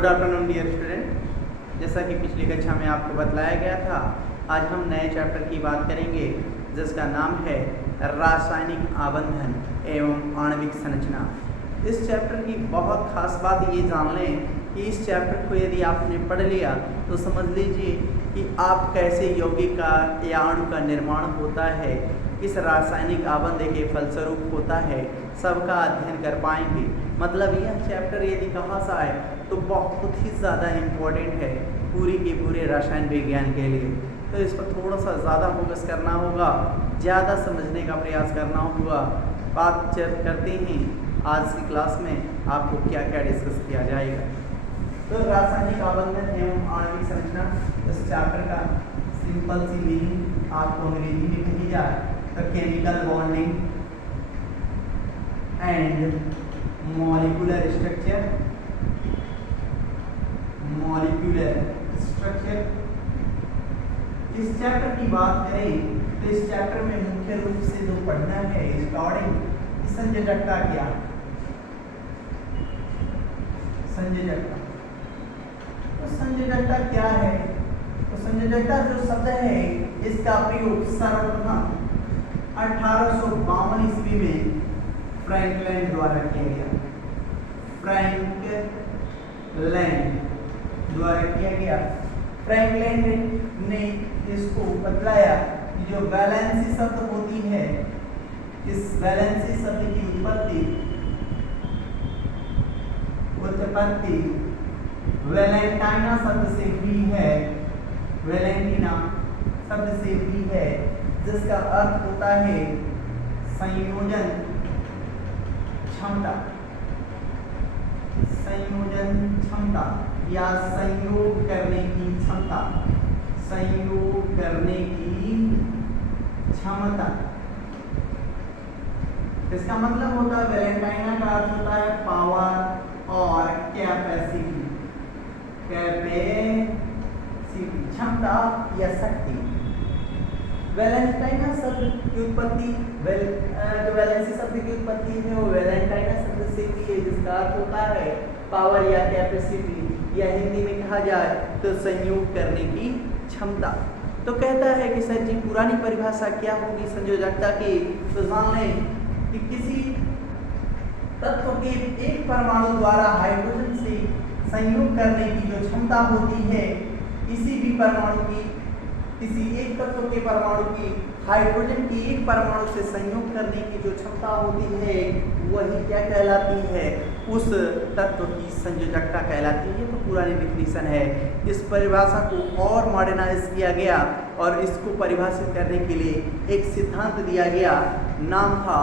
Good afternoon dear student. जैसा कि पिछली कक्षा में आपको बतलाया गया था, आज हम नए चैप्टर की बात करेंगे जिसका नाम है रासायनिक आबंधन एवं आणविक संरचना। इस चैप्टर की बहुत खास बात ये जान लें कि इस चैप्टर को यदि आपने पढ़ लिया तो समझ लीजिए कि आप कैसे यौगिक का या अणु का निर्माण होता है, किस रासायनिक आबंध के फलस्वरूप होता है, सबका अध्ययन कर पाएंगे। मतलब यह चैप्टर यदि कहा जाए तो बहुत ही ज़्यादा इम्पोर्टेंट है पूरी के पूरे रसायन विज्ञान के लिए। तो इस पर थोड़ा सा ज़्यादा फोकस करना होगा, ज़्यादा समझने का प्रयास करना होगा। बात करते हैं आज की क्लास में आपको क्या क्या डिस्कस किया जाएगा। तो रासायनिक आबंधन एवं आणविक संरचना इस चैप्टर का सिंपल सी मीनिंग आपको अंग्रेजी में कही जाए तो chemical bonding and molecular structure. इस चैप्टर की बात करें तो इस चैप्टर में मुख्य रूप से जो पढ़ना है स्टार्टिंग संयोजकता क्या, संयोजकता। तो संयोजकता क्या है? तो संयोजकता जो शब्द है इसका प्रयोग सर्वप्रथम 1852 ईस्वी में फ्रैंकलैंड द्वारा किया गया। फ्रैंकलैंड ने इसको बतलाया कि जो वैलेंसी शब्द होती है, इस वैलेंसी शब्द की उत्पत्ति वैलेंटाइना शब्द से हुई है, वैलेंटीना शब्द से हुई है, जिसका अर्थ होता है संयोजन क्षमता, संयोजन क्षमता या संयोग करने की क्षमता, संयोग करने की क्षमता। इसका मतलब होता है वैलेंटाइना का अर्थ होता है पावर और कैपेसिटी, क्षमता या शक्ति। वैलेंटाइना शब्द की उत्पत्ति जो वैलेंसी शब्द की उत्पत्ति है वो वैलेंटाइना शब्द से हुई है, जिसका अर्थ होता है पावर या कैपेसिटी, या हिंदी में कहा जाए तो संयोग करने की क्षमता। तो कहता है कि सर जी पुरानी परिभाषा क्या होगी संयोजकता की? तो जान लें कि किसी तत्व के एक परमाणु द्वारा हाइड्रोजन से संयोग करने की जो क्षमता होती है, किसी भी परमाणु की, किसी एक तत्व के परमाणु की हाइड्रोजन की एक परमाणु से संयोग करने की जो क्षमता होती है वही क्या कहलाती है? उस तत्व की संयोजकता कहलाती है। तो पुरानी डिफिनीशन है। इस परिभाषा को और मॉडर्नाइज किया गया और इसको परिभाषित करने के लिए एक सिद्धांत दिया गया, नाम था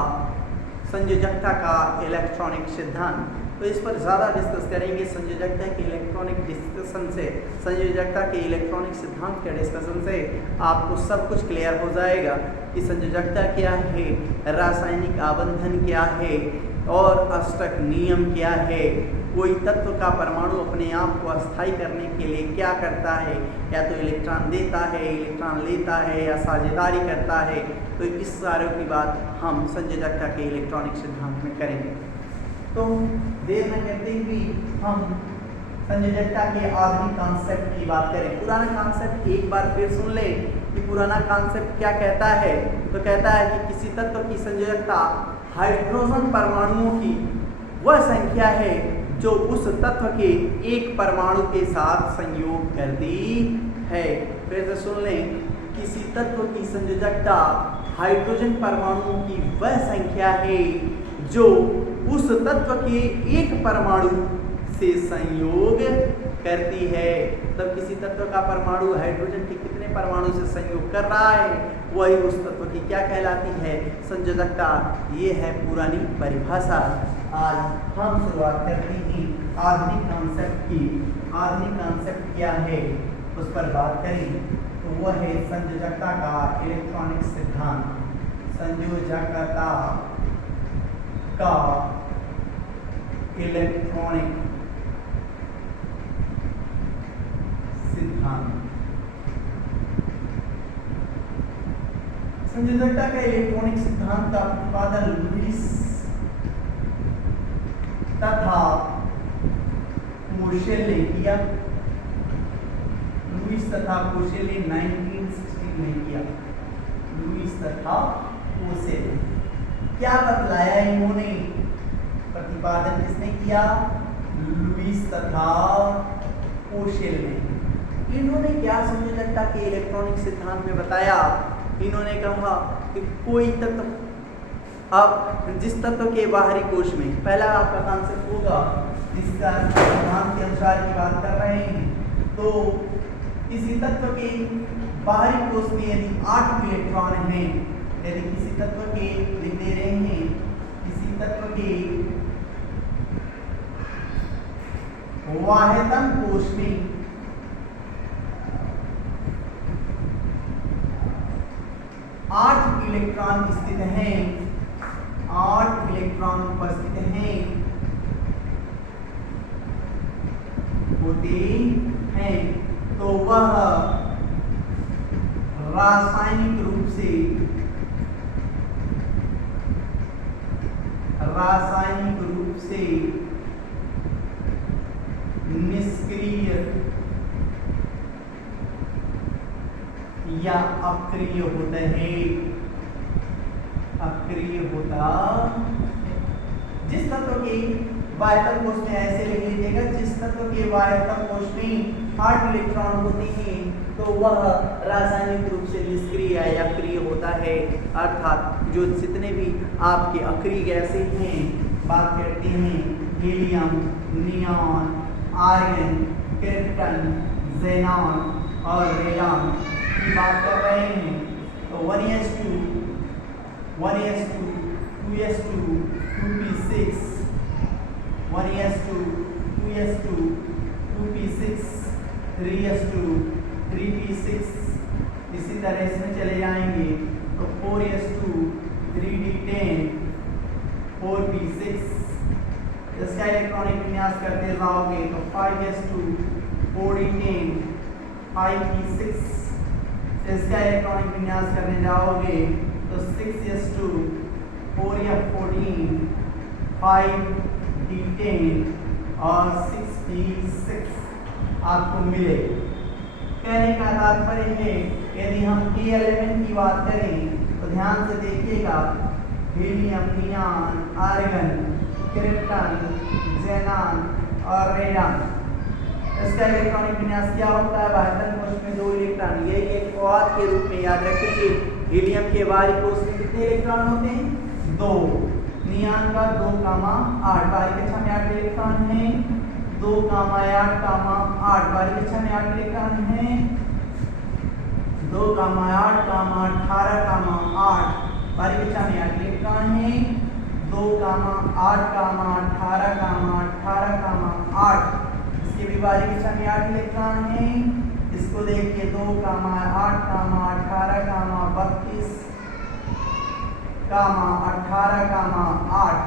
संयोजकता का इलेक्ट्रॉनिक सिद्धांत। तो इस पर ज़्यादा डिस्कस करेंगे संयोजकता के इलेक्ट्रॉनिक डिस्कशन से, संयोजकता के इलेक्ट्रॉनिक सिद्धांत के डिस्कशन से आपको सब कुछ क्लियर हो जाएगा कि संयोजकता क्या है, रासायनिक आबंधन क्या है और अष्टक नियम क्या है, कोई तत्व का परमाणु अपने आप को अस्थायी करने के लिए क्या करता है, या तो इलेक्ट्रॉन देता है, इलेक्ट्रॉन लेता है या साझेदारी करता है। तो इस सारे की बात हम संयोजकता के इलेक्ट्रॉनिक सिद्धांत में करेंगे। तो देर न करते हुए हम संयोजकता के आधुनिक कॉन्सेप्ट की बात करें। पुराना कॉन्सेप्ट एक बार फिर सुन लें कि पुराना कॉन्सेप्ट क्या कहता है। तो कहता है कि किसी तत्व की संयोजकता हाइड्रोजन परमाणुओं की वह संख्या है जो उस तत्व के एक परमाणु के साथ संयोग करती है। फिर से सुन लें, किसी तत्व की संयोजकता हाइड्रोजन परमाणुओं की वह संख्या है जो उस तत्व के एक परमाणु से संयोग करती है। तब किसी तत्व का परमाणु हाइड्रोजन के कितने परमाणु से संयोग कर रहा है, वही उस तत्व की क्या कहलाती है? संयोजकता। ये है पुरानी परिभाषा। आज हम शुरुआत करते हैं आधुनिक कॉन्सेप्ट की। आधुनिक कॉन्सेप्ट क्या है उस पर बात करें तो वह है संयोजकता का इलेक्ट्रॉनिक सिद्धांत। संयोजकता का इलेक्ट्रॉनिक सिद्धांत। संयोजकता का इलेक्ट्रॉनिक सिद्धांत का प्रतिपादन लुईस तथा कोशेल ने किया, लुईस तथा कोशेल ने 1916 में किया। लुईस तथा कोशेल क्या बतलाया इन्होंने? प्रतिपादन किसने किया? लुईस तथा कोशेल ने। इन्होंने क्या समझ लगता कि इलेक्ट्रॉनिक सिद्धांत में बताया? इन्होंने कहा कि कोई तत्व अब जिस तत्व के बाहरी कोश में, पहला आपका कॉन्सेप्ट होगा जिसका सिद्धांत के अनुसार की बात कर रहे हैं, तो किसी तत्व के बाहरी कोश में यदि 8 इलेक्ट्रॉन हैं, यदि किसी तत्व के लिख दे रहे हैं, किसी तत्व के वाह्यतम कोश में 8 इलेक्ट्रॉन स्थित हैं, 8 इलेक्ट्रॉन उपस्थित हैं, होते हैं, तो वह रासायनिक रूप से निष्क्रिय या अक्रिय होता है। अक्रिय होता, जिस तत्व के वाह्यतम कोश में ऐसे लिख लीजिएगा, जिस तत्व के वाह्यतम कोश में 8 इलेक्ट्रॉन होते हैं तो वह रासायनिक रूप से निष्क्रिय या अक्रिय होता है। अर्थात जो जितने भी आपके अक्रिय गैसें हैं, बात करते हैं helium, neon, argon, krypton, xenon और रेडियम की बात कर रहे हैं, तो 1s2, 1s2, 2s2, 2p6, 1s2, 2s2, 2p6, 3s2, 3p6, इसी तरह से चले जाएंगे तो 4s2, 3d10, 4p6, इसका इलेक्ट्रॉनिक विन्यास करते जाओगे तो 5s2, 4d10, 5p6, इसका इलेक्ट्रॉनिक विन्यास करने जाओगे तो 6s2, 4f14, 5d10 और 6p6 आपको मिले। कहने का तात्पर्य है यदि हम k एलिमेंट की बात करें तो ध्यान से देखिएगा, helium, neon, argon, krypton, xenon और रेडियम, इसका इलेक्ट्रॉनिक विन्यास क्या होता है? वाह्यतम कोश में 2 इलेक्ट्रॉन, यही एक क्वाड के रूप में याद रखेंगे। हीलियम के बाहरी कोश में कितने इलेक्ट्रॉन होते हैं? 2। नियॉन का 2, 8, बाहरी कक्षा में 8 इलेक्ट्रॉन हैं, 2, 8, 8, बाहरी कक्षा में 8 इलेक्ट्रॉन हैं, 2, 8, 18, 8, बाहरी कक्षा में 8 इलेक्ट्रॉन हैं, 2, 8, 18, 8, इसके भी बाहरी कक्षा में 8 इलेक्ट्रॉन हैं। इसको देखिए 2, 8, 18, 32, 18, 8,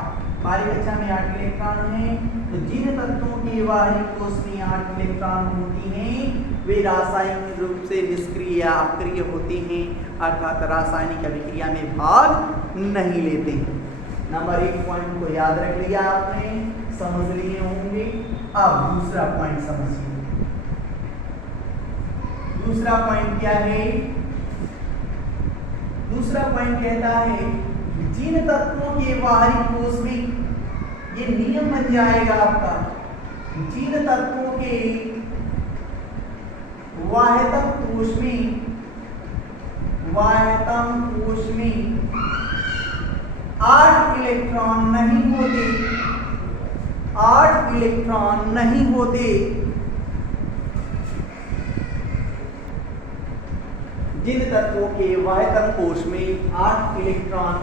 बाहरी कक्षा में 8 इलेक्ट्रॉन हैं। तो जिन तत्वों की बाहरी कोश में 8 इलेक्ट्रॉन होती हैं वे रासायनिक रूप से निष्क्रिय या अक्रिय होती हैं, अर्थात रासायनिक अभिक्रिया में भाग नहीं लेते हैं। नंबर 1 पॉइंट को याद रख लिया आपने, समझ लिए होंगे। अब दूसरा पॉइंट समझिए। दूसरा पॉइंट क्या है? दूसरा पॉइंट कहता है जिन तत्वों के बाहरी कोश में, ये नियम बन जाएगा आपका, जिन तत्वों के वाह्यतम कोश में 8 इलेक्ट्रॉन नहीं होते, 8 इलेक्ट्रॉन नहीं होते, जिन तत्वों के वाह्यतम कोश में 8 इलेक्ट्रॉन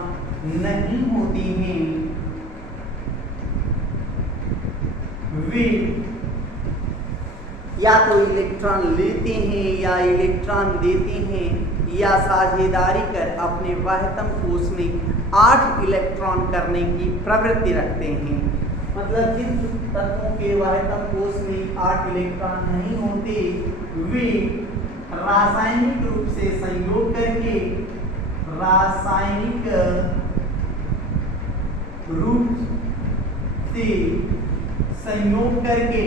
नहीं होते हैं वे या तो इलेक्ट्रॉन लेते हैं या इलेक्ट्रॉन देते हैं या साझेदारी कर अपने वाह्यतम कोश में 8 इलेक्ट्रॉन करने की प्रवृत्ति रखते हैं। मतलब जिन तत्वों के वाह्यतम कोश में 8 इलेक्ट्रॉन नहीं होते वे रासायनिक रूप से संयोग करके, रासायनिक रूप से संयोग करके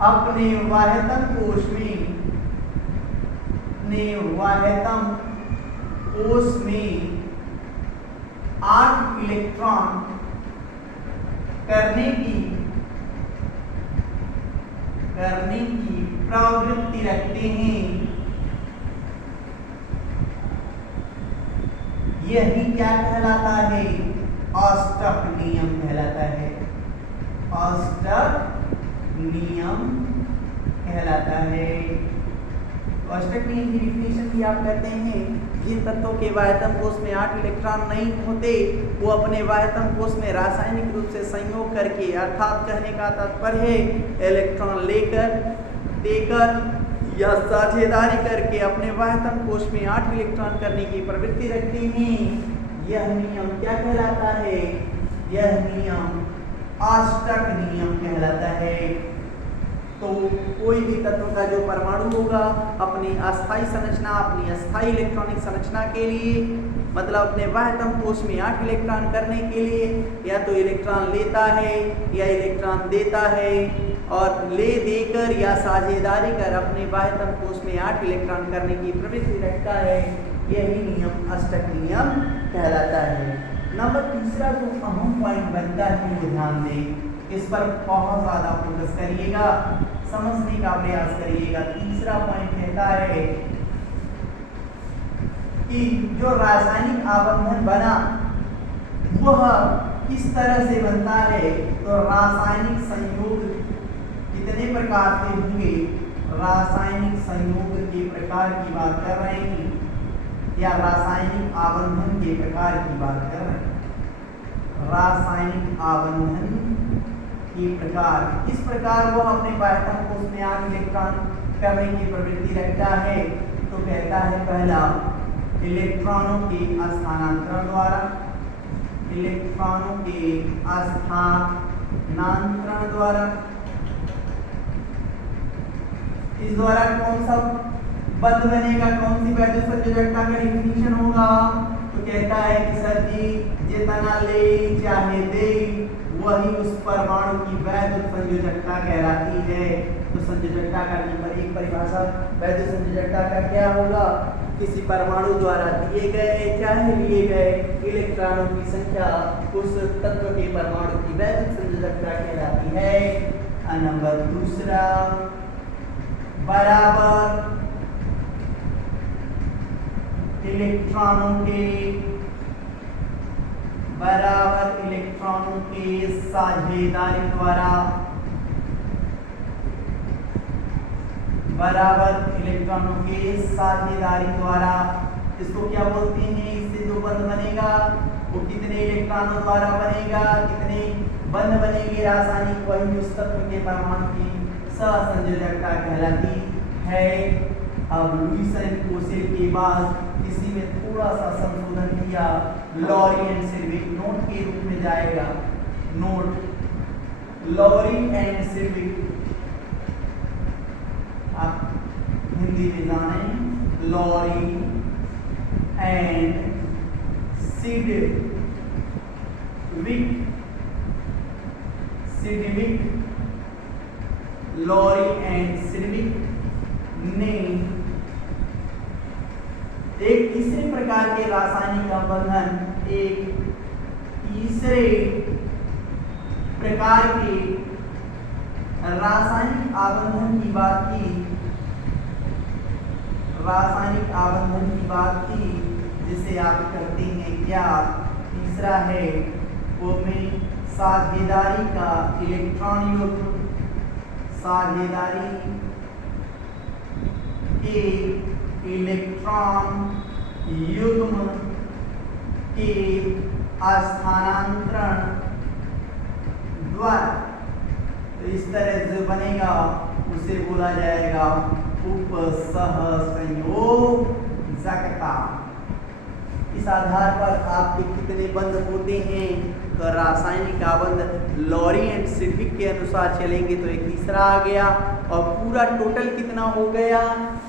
अपने वाह्यतम कोश में 8 इलेक्ट्रॉन करने की प्रवृत्ति रखते हैं। यही क्या कहलाता है? ऑस्टक नियम कहलाता है। ऑस्टक नियम कहलाता है। ऑस्टक नियम की डिफिनेशन भी आप कहते हैं जिन तत्वों के वाह्यतम कोश में 8 इलेक्ट्रॉन नहीं होते वो अपने वाह्यतम कोश में रासायनिक रूप से संयोग करके, अर्थात कहने का तात्पर्य है इलेक्ट्रॉन देकर या साझेदारी करके अपने वाह्यतम कोश में 8 इलेक्ट्रॉन करने की प्रवृत्ति रखते हैं। यह नियम क्या कहलाता है? यह नियम ऑस्टक नियम कहलाता है। तो कोई भी तत्व का जो परमाणु होगा अपनी अस्थायी संरचना, अपनी अस्थायी इलेक्ट्रॉनिक संरचना के लिए, मतलब अपने वाह्यतम कोश में 8 इलेक्ट्रॉन करने के लिए या तो इलेक्ट्रॉन लेता है या इलेक्ट्रॉन देता है, और देकर या साझेदारी कर अपने वाह्यतम कोश में 8 इलेक्ट्रॉन करने की प्रवृत्ति रखता है। यही नियम ऑस्टक नियम कहलाता है। नंबर तीसरा जो अहम पॉइंट बनता है वो ध्यान दें, इस पर बहुत ज्यादा फोकस करिएगा, समझने का प्रयास करिएगा। तीसरा पॉइंट कहता है कि जो रासायनिक आबंधन बना वह किस तरह से बनता है। तो रासायनिक संयोग कितने प्रकार से होंगे? रासायनिक संयोग के प्रकार की बात कर रहे हैं या रासायनिक आबंधन के प्रकार की बात कर रहे हैं? रासायनिक आबंधन के प्रकार, किस प्रकार वह अपने वाह्यतम कोश में 8 इलेक्ट्रॉन करने की प्रवृत्ति रखता है। तो कहता है पहला इलेक्ट्रॉनों के स्थानांतरण द्वारा, इलेक्ट्रॉनों के स्थानांतरण द्वारा। इस द्वारा कौन सा बंध बनेगा, कौन सी वैद्युत संयोजकता का डिफिनीशन होगा? तो कहता है कि सर जी जितना ले चाहे दे वही उस परमाणु की वैद्युत संयोजकता कहलाती है। तो संयोजकता का नंबर एक परिभाषा वैद्युत संयोजकता का क्या होगा? किसी परमाणु द्वारा दिए गए चाहे लिए गए इलेक्ट्रॉनों की संख्या उस तत्व के परमाणु की वैद्युत संयोजकता कहलाती है। नंबर दूसरा बराबर इलेक्ट्रॉनों के साझेदारी द्वारा, बराबर इलेक्ट्रॉनों के साझेदारी द्वारा। इसको क्या बोलते हैं? इससे जो बंध बनेगा वो कितने इलेक्ट्रॉनों द्वारा बनेगा, कितने बंध बनेंगे रासायनिक, वही उस तत्व के परमाणु की सहसंयोजकता कहलाती है। अब लुईस एंड कोसेल के बाद इसी में थोड़ा सा संशोधन किया, लॉरी एंड सिल्विक नोट के रूप में जाएगा। नोट लॉरी एंड सिल्विक, आप हिंदी में जाने, Lowry and Sidgwick, Lowry and Sidgwick ने एक तीसरे प्रकार के रासायनिक आबंधन, एक तीसरे प्रकार के रासायनिक आबंधन की बात की, रासायनिक आबंधन की बात की जिसे आप कहते हैं क्या? तीसरा है वो में साझेदारी का इलेक्ट्रॉन युग्म, साझेदारी के इलेक्ट्रॉन युग्म के स्थानांतरण द्वारा। तो इस तरह जो बनेगा उसे बोला जाएगा उपसहसंयोजकता। इस आधार पर आपके कितने बंध होते हैं? तो रासायनिक आबंध लॉरी एंड सिडविक के अनुसार चलेंगे तो एक तीसरा आ गया, और पूरा टोटल कितना हो गया?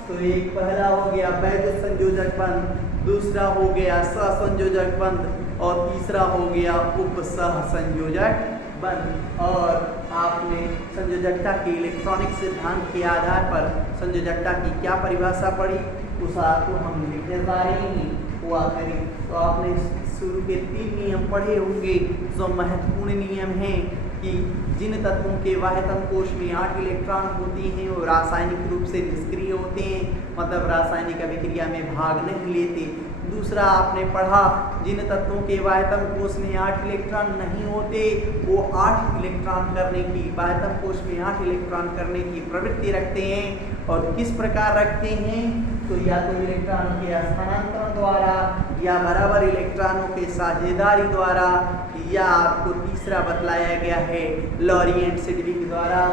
तो एक पहला हो गया वैद्युत संयोजक बंध, दूसरा हो गया सहसंयोजक बंध और तीसरा हो गया उपसहसंयोजक बंद। और आपने संयोजकता के इलेक्ट्रॉनिक सिद्धांत के आधार पर संयोजकता की क्या परिभाषा पढ़ी, उस को हम लिखने जा रहे हैं हुआ करें। तो आपने शुरू के 3 नियम पढ़े होंगे जो महत्वपूर्ण नियम हैं कि जिन तत्वों के वाह्यतम कोश में 8 इलेक्ट्रॉन होते हैं और रासायनिक रूप से निष्क्रिय होते हैं, मतलब रासायनिक अभिक्रिया में भाग नहीं लेते। दूसरा आपने पढ़ा जिन तत्वों के वाह्यतम कोश में 8 इलेक्ट्रॉन नहीं होते वो 8 इलेक्ट्रॉन करने की वाह्यतम कोश में 8 इलेक्ट्रॉन करने की प्रवृत्ति रखते हैं। और किस प्रकार रखते हैं, तो या तो इलेक्ट्रॉन के स्थानांतरण द्वारा या बराबर इलेक्ट्रॉनों के साझेदारी द्वारा, या आपको तीसरा बतलाया गया है लॉरी एंड सिडविक द्वारा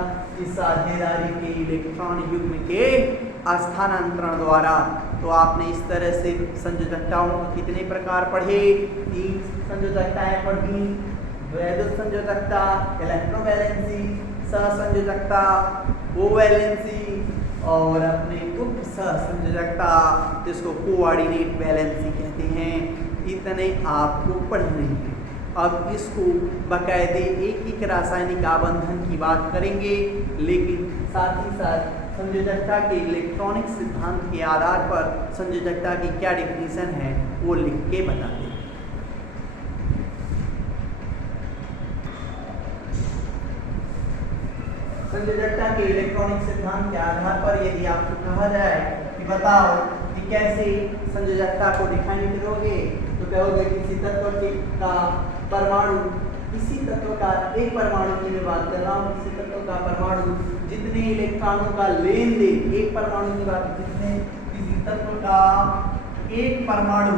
इस साझेदारी के इलेक्ट्रॉन युग्म के स्थानांतरण द्वारा। तो आपने इस तरह से संयोजकताओं के कितने प्रकार पढ़े, 3 संयोजकताएं पढ़ी, वैद्युत संयोजकता, इलेक्ट्रोवैलेंसी, सहसंयोजकता, कोवैलेंसी और अपने उप सहसंयोजकता जिसको कोऑर्डिनेट वैलेंसी कहते हैं। इतने आपको पढ़ने हैं। अब इसको बाकायदे एक रासायनिक आबंधन की बात करेंगे, लेकिन साथ ही साथ संयोजकता के इलेक्ट्रॉनिक सिद्धांत के आधार पर संयोजकता की क्या डेफिनेशन है वो लिख के बताते हैं। संयोजकता के इलेक्ट्रॉनिक सिद्धांत के आधार पर यदि आपको कहा जाए कि बताओ कि कैसे संयोजकता को डिफाइन करोगे, तो कहोगे किसी तत्व का परमाणु, किसी तत्व का एक परमाणु की मैं बात कर रहा हूँ, किसी तत्व का परमाणु जितने इलेक्ट्रॉनों का लेन देन, एक परमाणु की बात, जितने किसी तत्व का एक परमाणु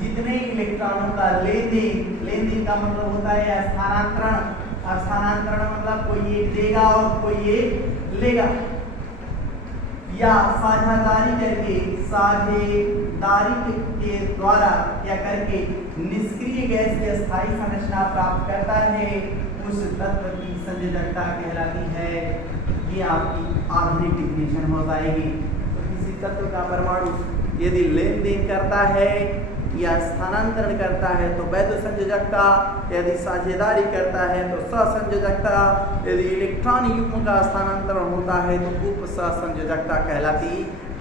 जितने इलेक्ट्रॉनों का लेन देन का मतलब होता है स्थानांतरण। स्थानांतरण मतलब कोई एक देगा और कोई एक लेगा, या साझेदारी के द्वारा क्या करके निष्क्रिय गैस की स्थायी संरचना प्राप्त करता है, उस तत्व की संयोजकता कहलाती है। ये आपकी आधुनिक डिफिनेशन हो जाएगी। तो किसी तत्व का परमाणु यदि लेन देन करता है या स्थानांतरण करता है तो वैध संयोजकता, यदि साझेदारी करता है तो सहसंयोजकता, यदि इलेक्ट्रॉन युग्म का स्थानांतरण होता है तो उप सहसंयोजकता कहलाती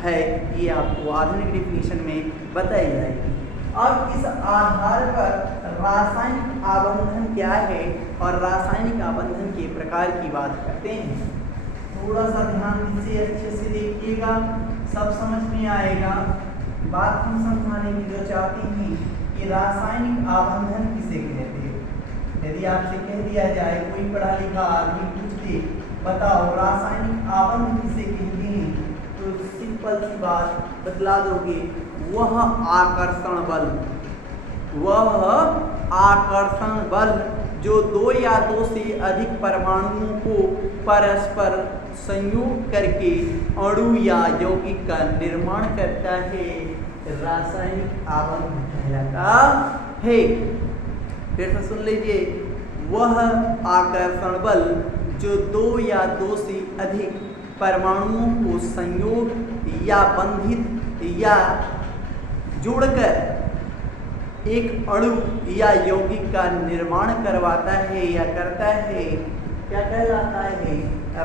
है। ये आपको आधुनिक डिफिनेशन में बताई जाएगी। अब इस आधार पर रासायनिक आबंधन क्या है और रासायनिक आबंधन के प्रकार की बात करते हैं। थोड़ा सा ध्यान से अच्छे से देखिएगा, सब समझ में आएगा। बात हम समझाने की जो चाहते हैं कि रासायनिक आबंधन किसे कहते हैं। यदि आपसे कह दिया जाए, कोई पढ़ा लिखा आदमी पूछ के बताओ रासायनिक आबंधन किसे कहते हैं, तो सिंपल सी बात बतला दोगे, वह आकर्षण बल जो 2 या 2 से अधिक परमाणुओं को परस्पर संयोग करके अणु या यौगिक का निर्माण करता है, रासायनिक आबंधन कहलाता है। फिर से सुन लीजिए, वह आकर्षण बल जो 2 या 2 से अधिक परमाणुओं को संयोग या बंधित या जोड़कर एक अणु या यौगिक का निर्माण करवाता है या करता है, क्या कहलाता है,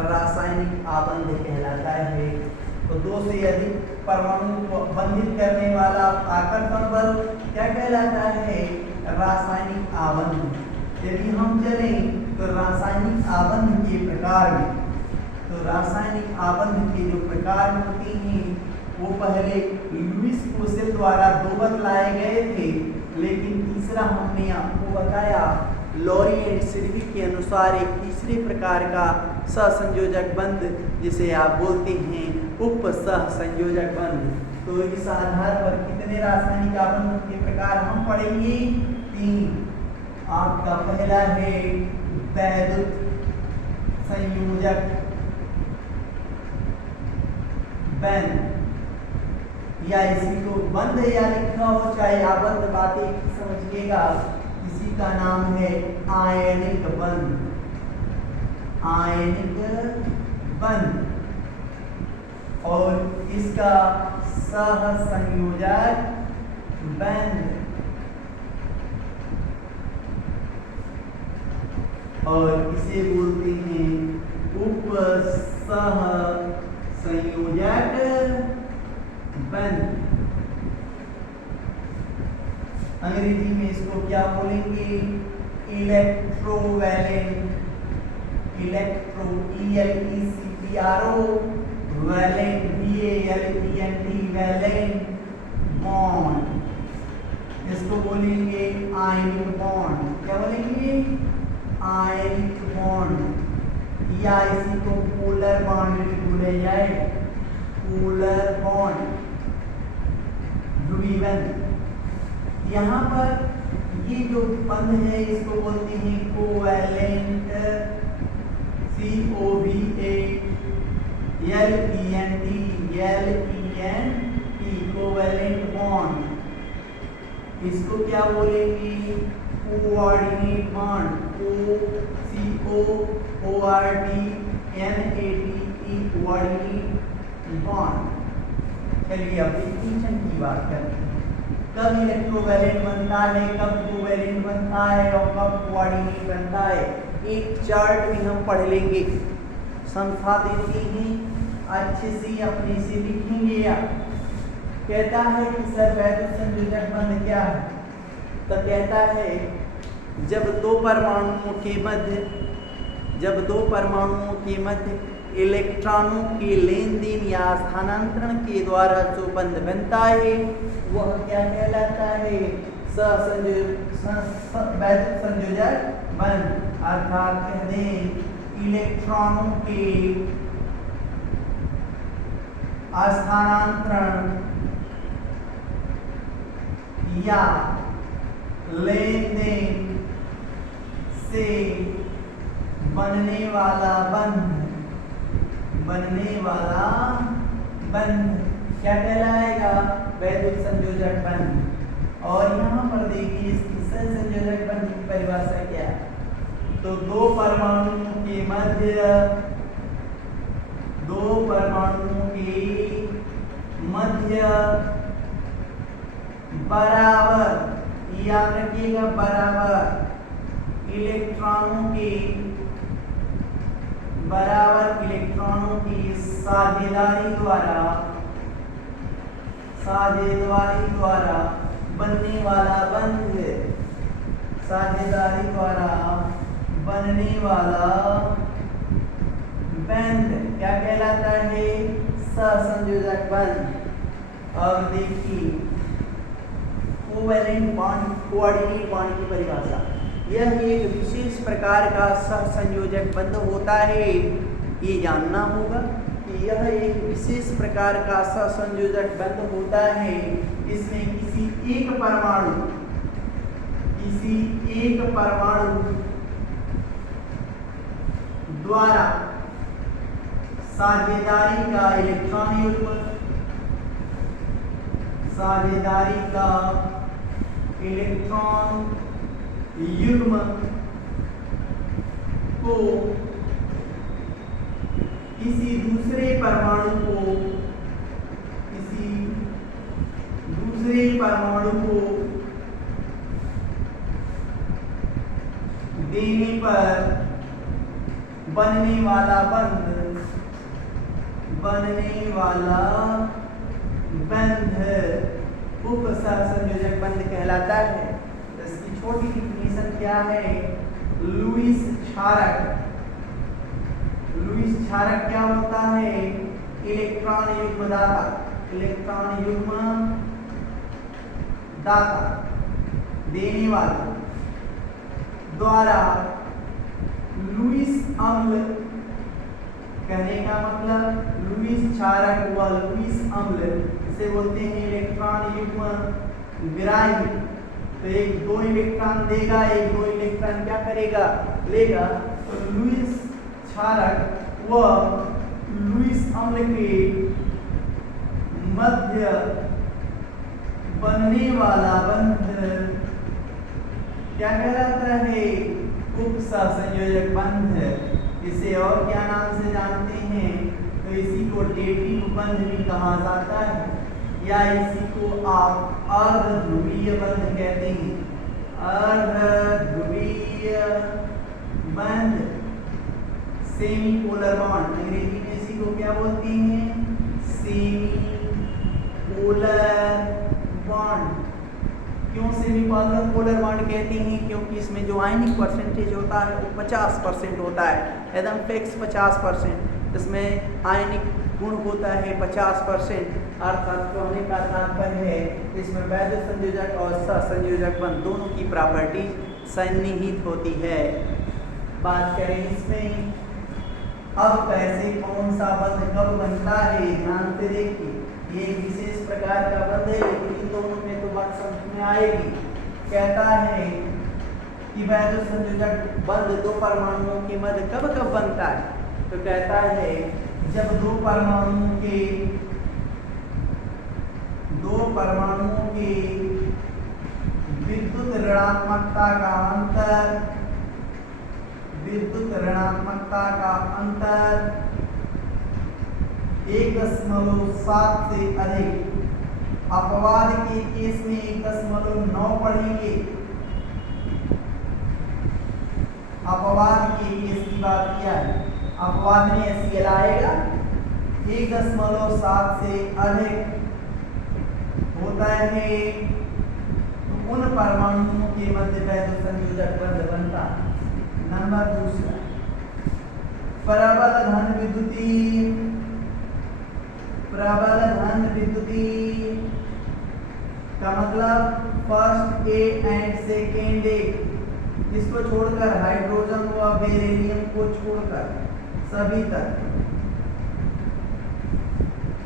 रासायनिक आबंध कहलाता है। तो 2 से अधिक परमाणु को बंधित करने वाला आकर्षण बल क्या कहलाता है, रासायनिक आबंध। यदि हम चलें तो रासायनिक आबंध के प्रकार में, तो रासायनिक आबंध के जो प्रकार होते हैं वो पहले लुईस क्रोसेल द्वारा 2 बतलाए गए थे, लेकिन तीसरा हमने आपको बताया लॉरी एंड सिडविक के अनुसार एक तीसरे प्रकार का सहसंयोजक बंध जिसे आप बोलते हैं उप सहसंयोजक बंध। तो इस आधार पर कितने रासायनिक आबंध के प्रकार हम पढ़ेंगे, 3। आपका पहला है वैद्युत संयोजक बंध, या इसी को बंध या लिखा हो चाहे आबंध, बातें समझिएगा। इसी का नाम है आयनिक बंध। आयनिक बंध और इसका सहसंयोजक बंध। और इसे बोलते हैं उपसह संयोजक बंध। अंग्रेजी में इसको क्या बोलेंगे? Electrovalent, electro ELECTRO, valent VALENT, valent bond. इसको बोलेंगे आयनिक बॉन्ड। क्या बोलेंगे? आयनिक बॉन्ड, या इसी को पोलर बॉन्ड भी बोला जाए, पोलर बॉन्ड, ध्रुवीय बंध। यहाँ पर ये जो बंध है इसको बोलते हैं कोवैलेंट, COVALENT, कोवैलेंट बॉन्ड। इसको क्या बोलेंगे? Coordinate bond, COORDINATE, coordinate bond. चलिए अब डिस्टिंक्शन की बात करते हैं। कब इलेक्ट्रोवैलेंट बनता है, कब कोवैलेंट बनता है और कब कोऑर्डिनेट बनता है, एक चार्ट में हम पढ़ लेंगे। समझा देते हैं, अच्छे से अपने से लिखेंगे। आप कहता है कि सर वैद्युत संयोजक बंध क्या है? तो कहता है जब दो परमाणुओं के मध्य इलेक्ट्रॉनों के लेन देन या स्थानांतरण के द्वारा जो बंध बनता है वह क्या कहलाता है? वैद्युत संयोजक बंध। अर्थात कह दें इलेक्ट्रॉनों के स्थानांतरण या लेन देन से बनने वाला बंध क्या कहलाएगा? वैद्युत संयोजक बंध। और यहाँ पर देखिए इसकी संयोजक बंध की परिभाषा क्या है? तो दो परमाणुओं के मध्य बराबर, याद रखिएगा बराबर, इलेक्ट्रॉनों की साझेदारी द्वारा बनने वाला बंध, क्या कहलाता है? सहसंयोजक बंध। अब देखिए कोवैलेंट बॉन्ड, कोऑर्डिनेट बॉन्ड की परिभाषा। यह एक विशेष प्रकार का सहसंयोजक बंध होता है। ये जानना होगा कि यह एक विशेष प्रकार का सहसंयोजक बंध होता है। इसमें किसी एक परमाणु द्वारा साझेदारी का इलेक्ट्रॉन युग्म को किसी दूसरे परमाणु को देने पर बनने वाला बंध उपसहसंयोजक बंध कहलाता है। इसकी छोटी डिफिनेशन क्या है? लुईस क्षारक क्या होता है? इलेक्ट्रॉन युग्म दाता देने वाला द्वारा लुईस अम्ल, कहने का मतलब लुईस क्षारक व लुईस अम्ल, इसे बोलते हैं इलेक्ट्रॉन युग्म विराही। तो एक दो इलेक्ट्रॉन देगा, एक दो इलेक्ट्रॉन क्या करेगा? लेगा। तो लुईस क्षारक व लुईस अम्ल के मध्य बनने वाला बंध क्या कहलाता है? उपसहसंयोजक बंध। इसे और क्या नाम से जानते हैं? तो इसी को डेटिव बंध भी कहा जाता है, या इसी को आप अर्धध्रुवीय बंध कहते हैं। अर्धध्रुवीय बंध सेमी पोलर बॉन्ड, अंग्रेजी में इसी को क्या बोलती हैं? Semi polar bond. क्यों सेमी पोलर बॉन्ड कहती हैं? क्योंकि इसमें जो आयनिक परसेंटेज होता है वो 50% होता है, एकदम फिक्स 50%। इसमें आयनिक गुण होता है 50%। अर्थात कहने का तात्पर्य है इसमें वैध संयोजक और सहसंयोजक बंध दोनों की प्रॉपर्टी सन्निहित होती है। बात करें इसमें अब कैसे कौन सा बंध कब बनता है, ध्यान से देखिए। ये एक विशेष प्रकार का बंध है, लेकिन इन दोनों में तो बात समझ में आएगी। कहता है कि वैध संयोजक बंध दो परमाणुओं के मध्य कब कब बनता है? तो कहता है जब दो परमाणुओं के विद्युत ऋणात्मकता का अंतर 1.7 से अधिक, अपवाद के केस में 1.9 पढ़ेंगे। अपवाद के केस की बात किया है, अपवाद में HCl आएगा। 1.7 से अधिक होता है तो उन परमाणुओं के मध्य वैध संयोजक बंध बनता है। नंबर दूसरा, प्रबल धन विद्युती का मतलब फर्स्ट ए एंड सेकेंड ए, इसको छोड़कर हाइड्रोजन व बेरिलियम को छोड़कर सभी तक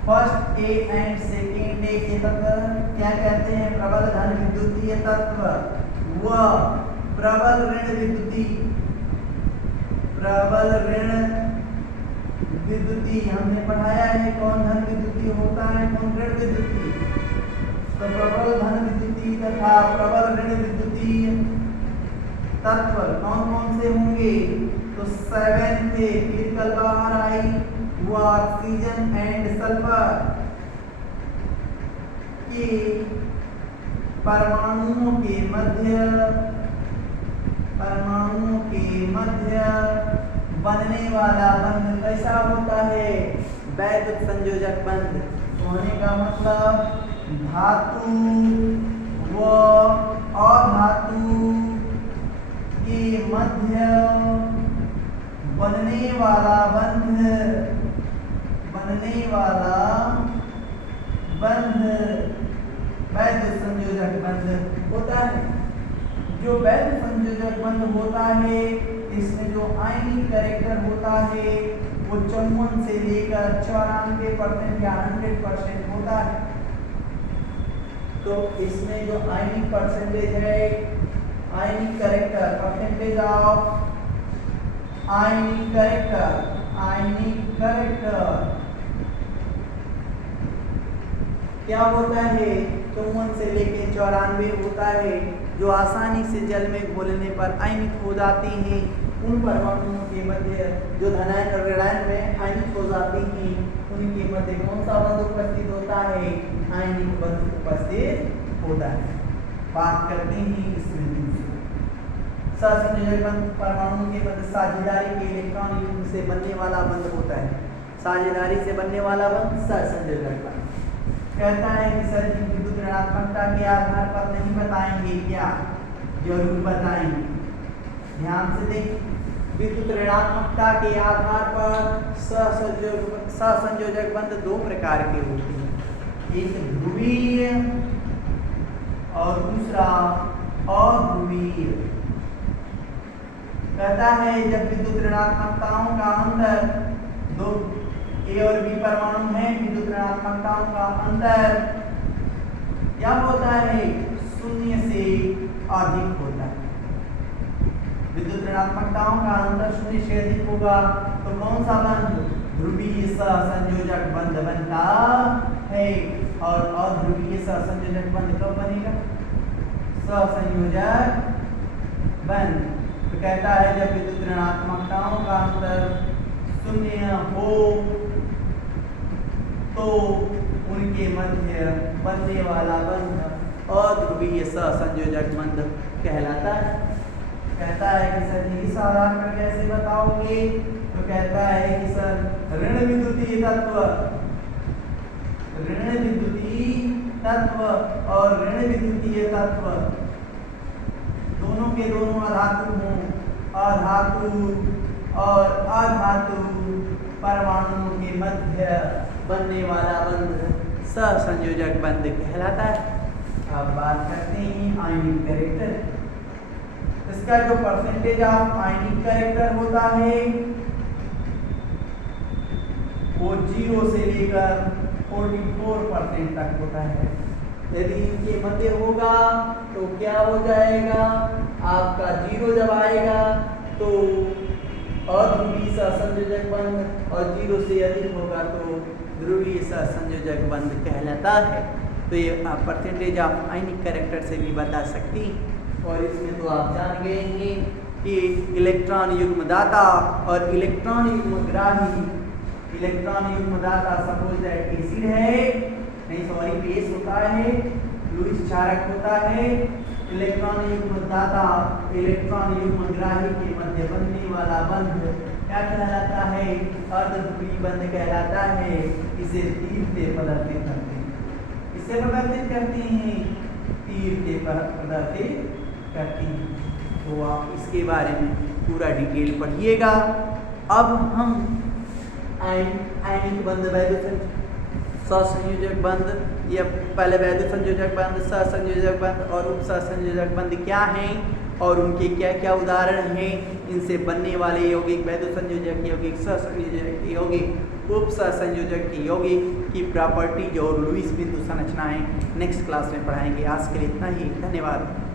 फर्स्ट ए एंड सेकेंड ए के तत्व क्या कहते हैं? प्रबल धन विद्युतीय तत्व व प्रबल ऋण विद्युती हमने पढ़ाया है कौन धन विद्युती होता है, कौन ऋण विद्युती। तो प्रबल धन विद्युती तथा प्रबल ऋण विद्युती तत्व कौन कौन से होंगे? तो 7 थे, फिर कल बाहर आई वो ऑक्सीजन एंड सल्फर के परमाणुओं के मध्य बनने वाला बंध कैसा होता है? वैध संयोजक बंध। होने का मतलब धातु व अधातु के मध्य बनने वाला बंध वैध संयोजक बंध होता है। जो वैध संयोजक बंध होता है इसमें जो आयनिक कैरेक्टर होता है वो 54 से लेकर 94% या 100% होता है। तो इसमें जो आयनिक परसेंटेज है, आयनिक character, percentage of ionic character क्या होता है? 54 से लेके 94 होता है, जो आसानी से जल में घोलने पर आयनिक हो जाती हैं। उन परमाणुओं के मध्य जो धनायन और ऋणायन में आयनिक हो जाती हैं, उनके मध्य कौन सा बंध उपस्थित होता है? आयनिक बंध उपस्थित होता है। बात करते हैं इसमें सहसंयोजक बंध परमाणुओं के मध्य साझेदारी के इलेक्ट्रॉन युग्म से बनने वाला बंध होता है। साझेदारी से बनने वाला बंध सहसंयोजक बंध। कहता है कि सर जी विद्युत ऋणात्मकता के आधार पर नहीं बताएंगे क्या? जरूर बताएंगे। ध्यान से देख, विद्युत ऋणात्मकता के आधार पर सहसंयोजक बंध दो प्रकार के होते हैं, एक ध्रुवीय और दूसरा अध्रुवीय। कहता है जब विद्युत ऋणात्मकताओं का अंतर दो ए और बी परमाणु है, विद्युत ऋणात्मकताओं का अंतर क्या होता है? 0 से अधिक होता है। विद्युत ऋणात्मकताओं का अंतर 0 से अधिक होगा तो कौन सा बंध? ध्रुवीय सहसंयोजक बंध बनता है। और अध्रुवीय सहसंयोजक बंध कब बनेगा? सहसंयोजक बंध। तो कहता है जब विद्युत ऋणात्मकताओं का अंतर 0 हो तो उनके मध्य बनने वाला बंध अध्रुवीय सहसंयोजक बंध कहलाता है। कहता है कि सर इस आधार पर कैसे बताओगे, तो कहता है कि सर ऋण विद्युतीय तत्व और ऋण विद्युतीय तत्व दोनों के दोनों अधातु हों, अधातु और अधातु परमाणुओं के मध्य बनने वाला बंध सहसंयोजक बंध कहलाता है। अब बात करते हैं आयनिक कैरेक्टर। इसका जो परसेंटेज ऑफ आयनिक कैरेक्टर होता है वो 0 से लेकर 44% तक होता है। यदि इनके मध्य होगा तो क्या हो जाएगा, आपका 0 जब आएगा तो अध्रुवीय सहसंयोजक बंध और 0 से अधिक होगा तो ध्रुवीय सहसंयोजक बंध कहलाता है। तो ये आप परसेंटेज ऑफ आयनिक कैरेक्टर से भी बता सकती। और इसमें तो आप जान गए हैं कि इलेक्ट्रॉन युग्मदाता और इलेक्ट्रॉन युग्मग्राही, इलेक्ट्रॉन युग्मदाता सपोज दैट एसिड है, नहीं सॉरी बेस होता है, लुईस क्षारक होता है, इलेक्ट्रॉन युग्मदाता इलेक्ट्रॉन युग्मग्राही के मध्य बनने वाला बंध क्या कहलाता है, अर्धध्रुवीय बंध कहलाता है। इसे तीर से प्रदर्शित करते हैं, इसे प्रदर्शित करते हैं, तीर से प्रदर्शित करते हैं। तो आप इसके बारे में पूरा डिटेल पढ़िएगा। अब हम आयनिक बंध, वैद्युत सहसंयोजक बंध, या पहले वैद्युत संयोजक बंध, सहसंयोजक बंध और उप सहसंयोजक बंध क्या हैं और उनके क्या क्या उदाहरण हैं, इनसे बनने वाले यौगिक, वैद्युत संयोजक यौगिक, सहसंयोजक यौगिक, उप सहसंयोजक की यौगिक की प्रॉपर्टीज और लुईस बिंदु संरचनाएं नेक्स्ट क्लास में पढ़ाएंगे। आज के लिए इतना ही, धन्यवाद।